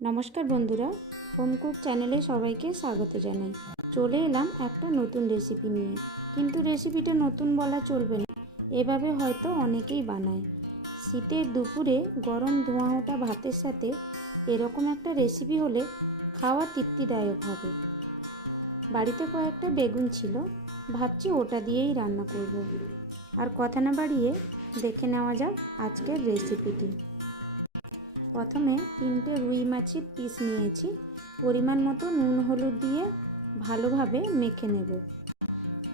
नमस्कार बंधुरा home cook चैनेले सबाइके स्वागत जानाई। चले एलाम एकटा नतून रेसिपि निये, किन्तु रेसिपिटा नतून बला चलबे ना, एभाবে হয়তো অনেকেই বানায়। শীতের দুপুরে গরম ধোঁয়া ওঠা ভাতের সাথে এরকম একটা রেসিপি হলে খাওয়া তৃপ্তিদায়ক হবে। বাড়িতে কয়েকটা বেগুন ছিল, ভাবছি ওটা দিয়েই রান্না করব। আর কথা না বাড়িয়ে দেখে নেওয়া যাক আজকের রেসিপিটি। प्रथमे 3টে রুই মাছের পিস নিয়েছি। পরিমাণ মতো নুন হলুদ দিয়ে ভালোভাবে মেখে নেব।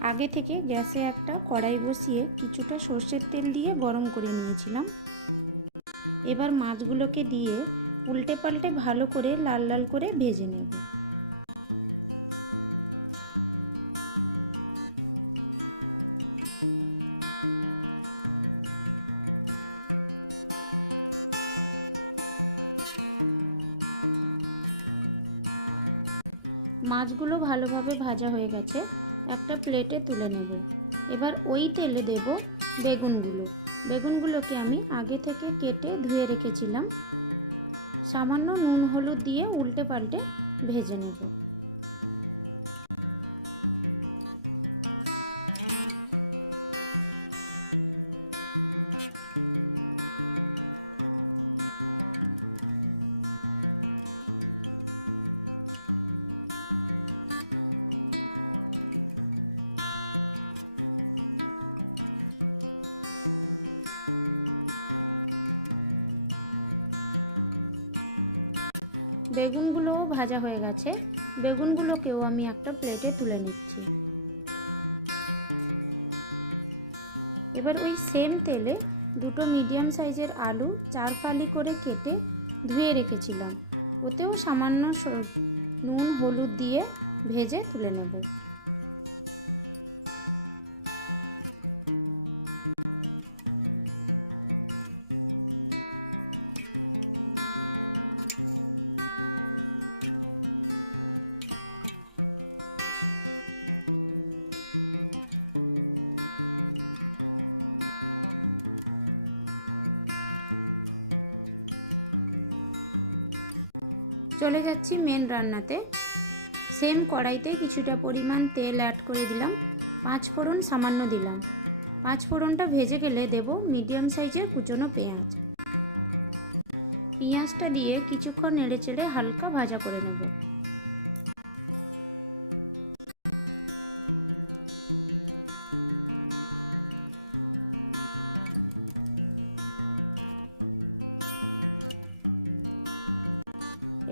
আগে থেকে গ্যাসে একটা কড়াই বসিয়ে কিছুটা সরষের তেল দিয়ে গরম করে নিয়েছিলাম। এবার মাছগুলোকে দিয়ে উল্টে পাল্টে ভালো করে লাল লাল করে ভেজে নেব। মাছগুলো ভালোভাবে ভাজা হয়ে গেছে, একটা প্লেটে তুলে নেব। এবার ওই তেলে দেব বেগুনগুলোকে আমি আগে থেকে কেটে ধুয়ে রেখেছিলাম। সামান্য নুন হলুদ দিয়ে উল্টে পাল্টে ভেজে নেব। বেগুনগুলোও ভাজা হয়ে গেছে, বেগুনগুলোকেও আমি একটা প্লেটে তুলে নিচ্ছি। এবার ওই সেম তেলে দুটো মিডিয়াম সাইজের আলু 4 ফালি করে কেটে ধুয়ে রেখেছিলাম, ওতেও সামান্য নুন হলুদ দিয়ে ভেজে তুলে নেব। চলে যাচ্ছি মেন রান্নাতে। সেম কড়াইতে কিছুটা পরিমাণ তেল অ্যাড করে দিলাম, 5 ফোড়ন সামান্য দিলাম। 5 ফোড়নটা ভেজে গেলে দেব মিডিয়াম সাইজের কুচনো পেঁয়াজ। পেঁয়াজটা দিয়ে কিছুক্ষণ নেড়েচেড়ে হালকা ভাজা করে নেব।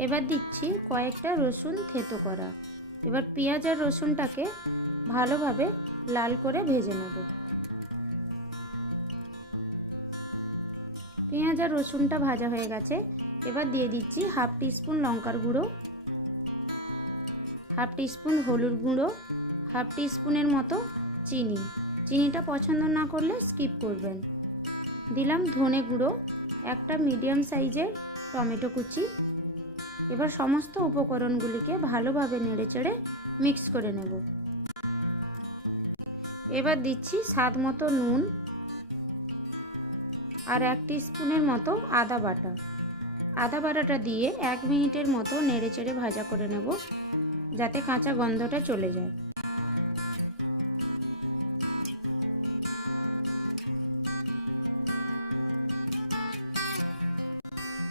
এবার দিচ্ছি কয়েকটা রসুন থেতো করা। এবার পেঁয়াজ আর রসুনটাকে ভালোভাবে লাল করে ভেজে নেব। পেঁয়াজ আর রসুনটা ভাজা হয়ে গেছে, এবার দিয়ে দিচ্ছি হাফ টিস্পুন লঙ্কার গুঁড়ো, হাফ টিস্পুন হলুদ গুঁড়ো, হাফ টিস্পুনের মতো চিনি। চিনিটা পছন্দ না করলে স্কিপ করবেন। দিলাম ধনে গুঁড়ো, একটা মিডিয়াম সাইজের টমেটো কুচি। এবার সমস্ত উপকরণগুলিকে ভালোভাবে নেড়েচেড়ে মিক্স করে নেব। এবার দিচ্ছি স্বাদ মতো নুন আর 1 টিস্পুনের মতো আদা বাটা। আদা বাটাটা দিয়ে 1 মিনিটের মতো নেড়েচেড়ে ভাজা করে নেব, যাতে কাঁচা গন্ধটা চলে যায়।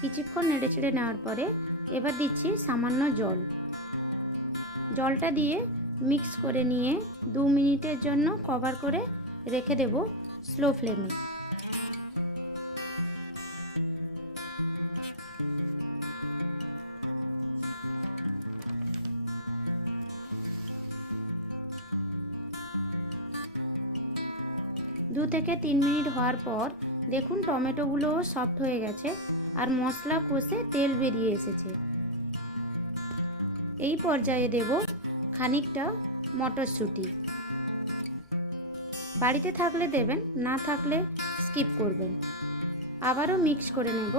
কিছুক্ষণ নেড়েচেড়ে নেওয়ার পরে এবার দিচ্ছি সামান্য জল। জলটা দিয়ে মিক্স করে নিয়ে 2 মিনিটের জন্য কভার করে রেখে দেব স্লো ফ্লেমে। দু থেকে 3 মিনিট হওয়ার পর দেখুন টমেটোগুলোও সফট হয়ে গেছে আর মশলা কষে তেল বেরিয়ে এসেছে। এই পর্যায়ে দেব খানিকটা মটরশুঁটি। বাড়িতে থাকলে দেবেন, না থাকলে স্কিপ করবেন। আবারও মিক্স করে নেব।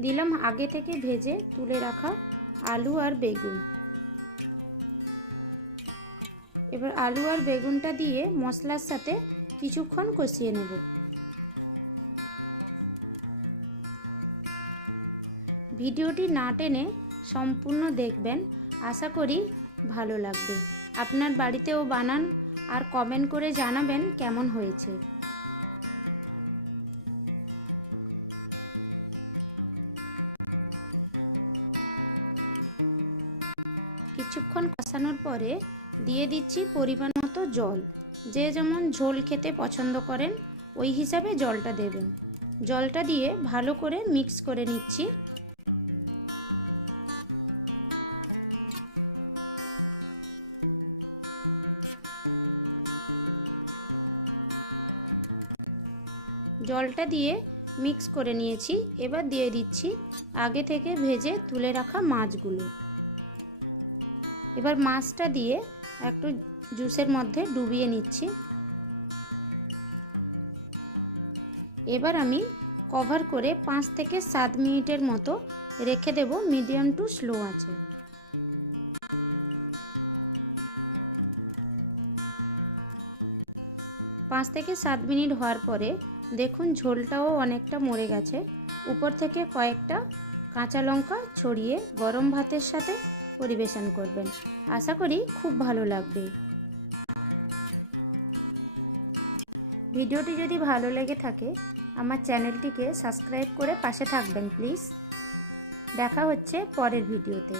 দিলাম আগে থেকে ভেজে তুলে রাখা আলু আর বেগুন। এবার আলু আর বেগুনটা দিয়ে মশলার সাথে কিছুক্ষণ কষিয়ে নেব। ভিডিওটি না টেনে সম্পূর্ণ দেখবেন, আশা করি ভালো লাগবে। আপনার বাড়িতেও বানান আর কমেন্ট করে জানাবেন কেমন হয়েছে। কিছুক্ষণ কষানোর পরে দিয়ে দিচ্ছি পরিমাণ মতো জল। যে যেমন ঝোল খেতে পছন্দ করেন ওই হিসাবে জলটা দেবেন। জলটা দিয়ে ভালো করে মিক্স করে নিচ্ছি। জলটা দিয়ে মিক্স করে নিয়েছি। এবার দিয়ে দিচ্ছি আগে থেকে ভেজে তুলে রাখা মাছগুলো। এবার মাছটা দিয়ে একটু জুসের মধ্যে ডুবিয়ে নিচ্ছি। এবার আমি কভার করে 5 থেকে 7 মিনিটের মতো রেখে দেব মিডিয়াম টু স্লো আঁচে। পাঁচ থেকে 7 মিনিট হওয়ার পরে দেখুন ঝোলটাও অনেকটা মরে গেছে। উপর থেকে কয়েকটা কাঁচা লঙ্কা ছড়িয়ে গরম ভাতের সাথে পরিবেশন করবেন। আশা করি খুব ভালো লাগবে। ভিডিওটি যদি ভালো লেগে থাকে আমার চ্যানেলটিকে সাবস্ক্রাইব করে পাশে থাকবেন প্লিজ। দেখা হচ্ছে পরের ভিডিওতে।